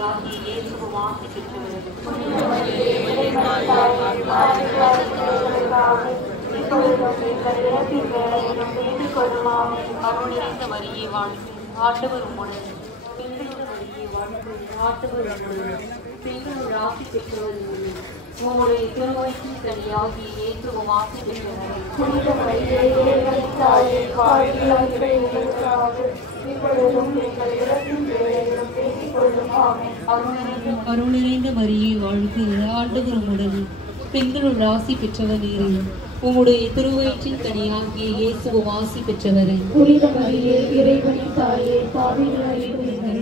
கனியாகிய இயேசுவும் ஆசி பெற்றவரே. அருள் நிறைந்த மரியே வாழ்க, ஆண்டவர் உம்முடன். பெண்களுடன் மரியே வாழ்க, ஆண்டவர் உம்முடன். பெண்களுள் ஆசி பெற்றவர் நீரே. உம்முடைய திருவயிற்றின் கனியாகிய இயேசுவும் ஆசி பெற்றவரே. அருள் நிறைந்த மரியே வாழ்க, ஆண்டவர் உம்முடன். பெண்களுள் ஆசி பெற்றவர் நீரே. உம்முடைய திருவயிற்றின் கனியாகிய இயேசுவும் ஆசி பெற்றவரே. புனித மரியே, இறைவனின் தாயே, பாவிகளாகிய எங்களுடன்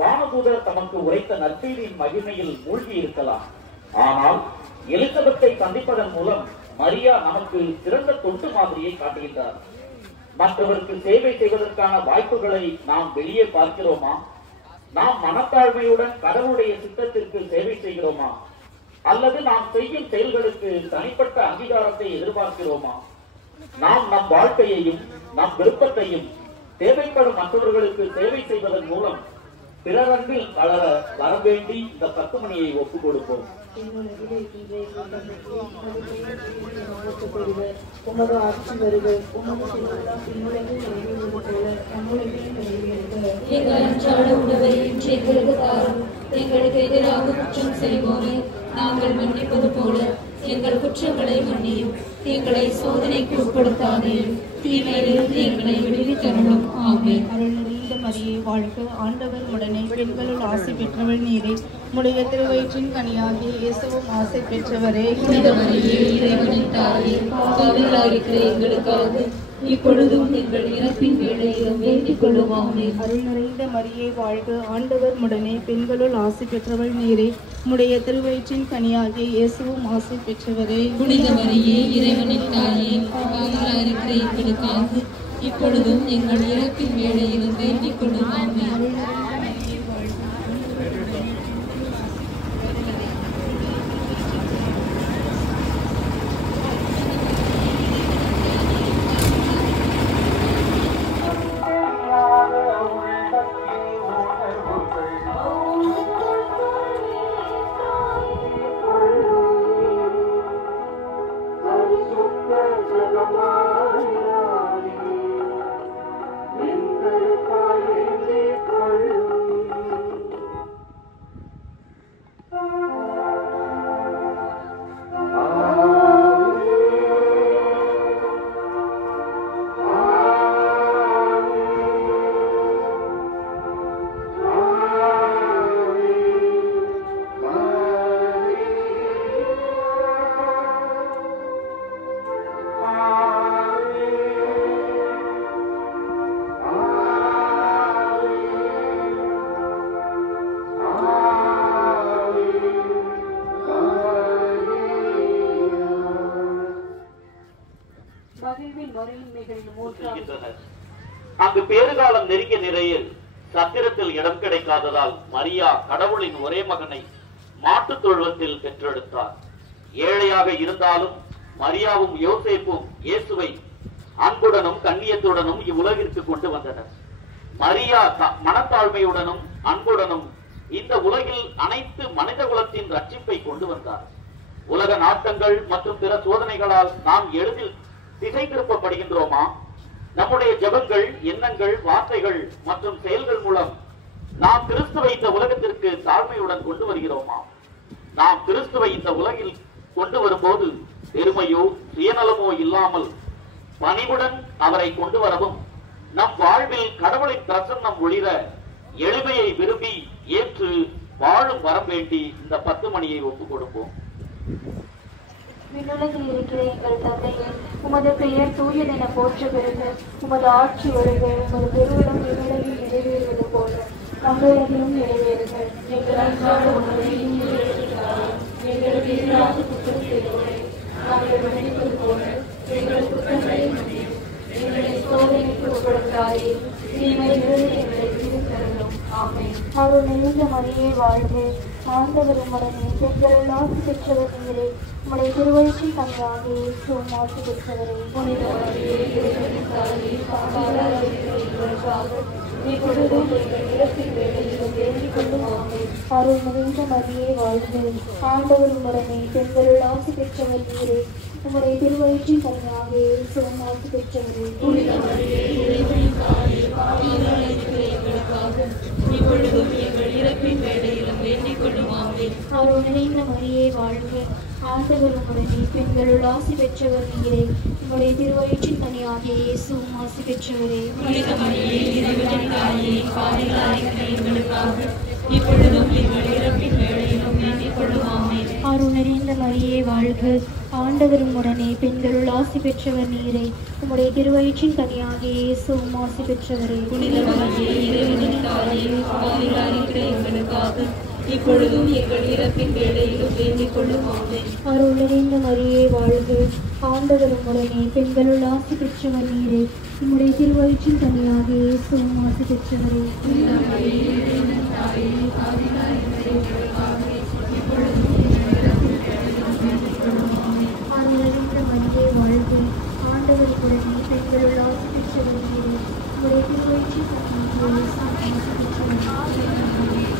வானதூதர் தமக்கு உரைத்த நற்செய்தியின் மகிமையில் மூழ்கி இருக்கலாம். ஆனால் எலிசபெத்தை சந்திப்பதன் மூலம் மரியா நமக்கு சிறந்த தொண்டு மாதிரியை காட்டுகின்றார். மற்றவருக்கு சேவை செய்வதற்கான வாய்ப்புகளை நாம் வெளியே பார்க்கிறோமா? நாம் மனத்தாழ்மையுடன் கடவுளுடைய சித்தத்திற்கு சேவை செய்கிறோமா? அல்லது நாம் செய்யும் செயல்களுக்கு தனிப்பட்ட அங்கீகாரத்தை எதிர்பார்க்கிறோமா? நாம் நம் வாழ்க்கையையும் நம் விருப்பத்தையும் தேவைப்படும் மற்றவர்களுக்கு சேவை செய்வதன் மூலம் பிறரன்பில் வளர வரவேண்டி இந்த 10 மணியை ஒப்புக் கொடுப்போம். உமது ஆட்சி வருக, எங்கள் அன்றாட உணவை இன்று எங்களுக்கு தாரும். எங்களுக்கு எதிராக குற்றம் செய்வோரை நாங்கள் மன்னிப்பது போல எங்கள் குற்றங்களை மன்னியும். எங்களை சோதனைக்கு உட்படுத்தாதீர், தீமையிலிருந்து எங்களை விடுவித்தருளும். ஆமென். அருள் நிறைந்த மரியே வாழ்க, ஆண்டவர் உடனே. பெண்களுள் ஆசி பெற்றவள் நீரே. உம்முடைய திருவயிற்றின் கனியாகிய இயேசுவும் ஆசி பெற்றவரே. புனித மரியே, இறைவனின் தாயே, பாவிகளாயிருக்கிற எங்களுக்காக இப்பொழுதும் எங்கள் இறப்பின் வேளையிலும் வேண்டிக் கொள்ளும். ஆமென். அருள் நிறைந்த மரியே வாழ்க, ஆண்டவர் உடனே. பெண்களுள் ஆசி பெற்றவள் நீரே. உம்முடைய திருவயிற்றின் கனியாகிய இயேசுவும் ஆசி பெற்றவரே. புனித மரியே, இறைவனின் தாயே, பாவிகளாயிருக்கிற எங்களுக்காக இப்பொழுதும் எங்கள் இறப்பின் வேளையிலும் வேண்டிக் கொள்ளும். ஆமென். அருள் நிறைந்த மரியே வாழ்க, எங்கள் ஊற்றுகின்றனர். அங்கு பேறுகாலம் நெருங்கிய நிலையில் சத்திரத்தில் இடம் கிடைக்காததால் மரியா கடவுளின் ஒரே மகனை மாட்டுத் தொழுவத்தில் பெற்றெடுத்தார். ஏழையாக இருந்தாலும் மரியாவும் யோசேப்பும் இயேசுவை அன்புடனும் கண்ணியத்துடனும் இவ்வுலகிற்கு கொண்டு வந்தனர். மரியா மனத்தாழ்மையுடனும் அன்புடனும் இந்த உலகில் அனைத்து மனித குலத்தின் ரட்சிப்பை கொண்டு வந்தார். உலக நாட்டங்கள் மற்றும் பிற சோதனைகளால் நாம் எளிதில் திசை திருப்பப்படுகின்றோமா? நம்முடைய ஜெபங்கள், எண்ணங்கள், வார்த்தைகள் மற்றும் செயல்கள் மூலம் நாம் கிறிஸ்துவை இந்த உலகத்திற்கு தாழ்மையுடன் கொண்டு வருகிறோமா? நாம் கிறிஸ்துவை இந்த உலகில் கொண்டு வரும்போது பெருமையோ சுயநலமோ இல்லாமல் பணிவுடன் அவரை கொண்டு வரவும், நம் வாழ்வில் கடவுளின் பிரசன்னம் ஒளிர எளிமையை விரும்பி ஏற்று வாழும் வரம் வேண்டி இந்த 10 மணியை ஒப்புக் கொடுப்போம். விண்ணுலகில் இருக்கிற எங்கள் தந்தையே, உமது பெயர் தூயதென போற்ற பெறுக. உமது ஆட்சி வருக. உமது பெருவிடம் விண்ணுலகில் நிறைவேறுவது போல நம்முலகிலும் நிறைவேறுக. எங்கள் அன்றாட உணவை எங்களுக்கு எதிராக குற்றம் செய்தவரை நாங்கள் மன்னிப்பது போல எங்கள் குற்றங்களை மன்னியும். எங்களை சோதனைக்கு உட்படுத்தாதே, தீமையிலிருந்து எங்களை திருத்தருளும். ஆமென். அவர் நிறைந்த மரியே வாழ்க. ஆண்டவர் உம்முடனே பெண்களுள் ஆசி பெற்றவர் நீரே. உம்முடைய திருவயிற்றின் கனியாக இயேசுவும் ஆசி பெற்றவரே. புனித மரியே, இறைவனின் தாயே, பாவிகளாய் இருக்கிற எங்களுக்காக இப்பொழுதும் எங்கள் இறப்பின் வேளையிலும் வேண்டிக் கொள்ளும். ஆமென். அருள் நிறைந்த மரியே வாழ்க. ஆண்டவர் உம்முடனே பெண்களுள் ஆசி பெற்றவர் நீரே. உம்முடைய திருவயிற்றின் கனியாக இயேசுவும் ஆசி பெற்றவரே. புனித மரியே, இறைவனின் தாயே, பாவிகளாய் இருக்கிற எங்களுக்காக இப்பொழுதும் எங்கள் இறப்பின் வேளையிலும் வேண்டிக் கொள்ளும். ஆமென். அருள் நிறைந்த மரியே வாழ்க. ஆண்டவர் உம்முடனே பெண்களுள் ஆசி பெற்றவர் நீரே. உம்முடைய திருவயிற்றின் கனியாகிய இயேசுவும் ஆசி பெற்றவரே. புனித மரியே, இறைவனின் தாயே, பாவிகளாய் இருக்கிற எங்களுக்காக இப்பொழுதும் எங்கள் இறப்பின் வேளையிலும் வேண்டிக் கொள்ளும். ஆமென். அருள் நிறைந்த மரியே வாழ்க. ஆண்டவர் உம்முடனே பெண்களுள் ஆசி பெற்றவர் நீரே. உம்முடைய திருவயிற்றின் கனியாகிய இயேசுவும் ஆசி பெற்றவரே. புனித மரியே, இறைவனின் தாயே, பாவிகளாய் இருக்கிற எங்களுக்காக இப்பொழுதும் எங்கள் இறப்பின் வேளையிலும் வேண்டிக் கொள்ளும். ஆமென். அருள் நிறைந்த மரியே வாழ்க. ஆண்டவர் உம்முடனே பெண்களுள் ஆசி பெற்றவர் நீரே. உம்முடைய திருவயிற்றின் கனியாகிய இயேசுவும் ஆசி பெற்றவரே. புனித மரியே, இறைவனின் தாயே, பாவிகளாய் இருக்கிற எங்களுக்காக இப்பொழுதும் எங்கள் இறப்பின் வேளையிலும் வேண்டிக் கொள்ளும். ஆமென். அருள் நிறைந்த மரியே வாழ்க. ஆண்டவர் உம்முடனே பெண்களுள் ஆசி பெற்றவர் நீரே. உம்முடைய திருவயிற்றின் கனியாகிய இயேசுவும் ஆசி பெற்றவரே.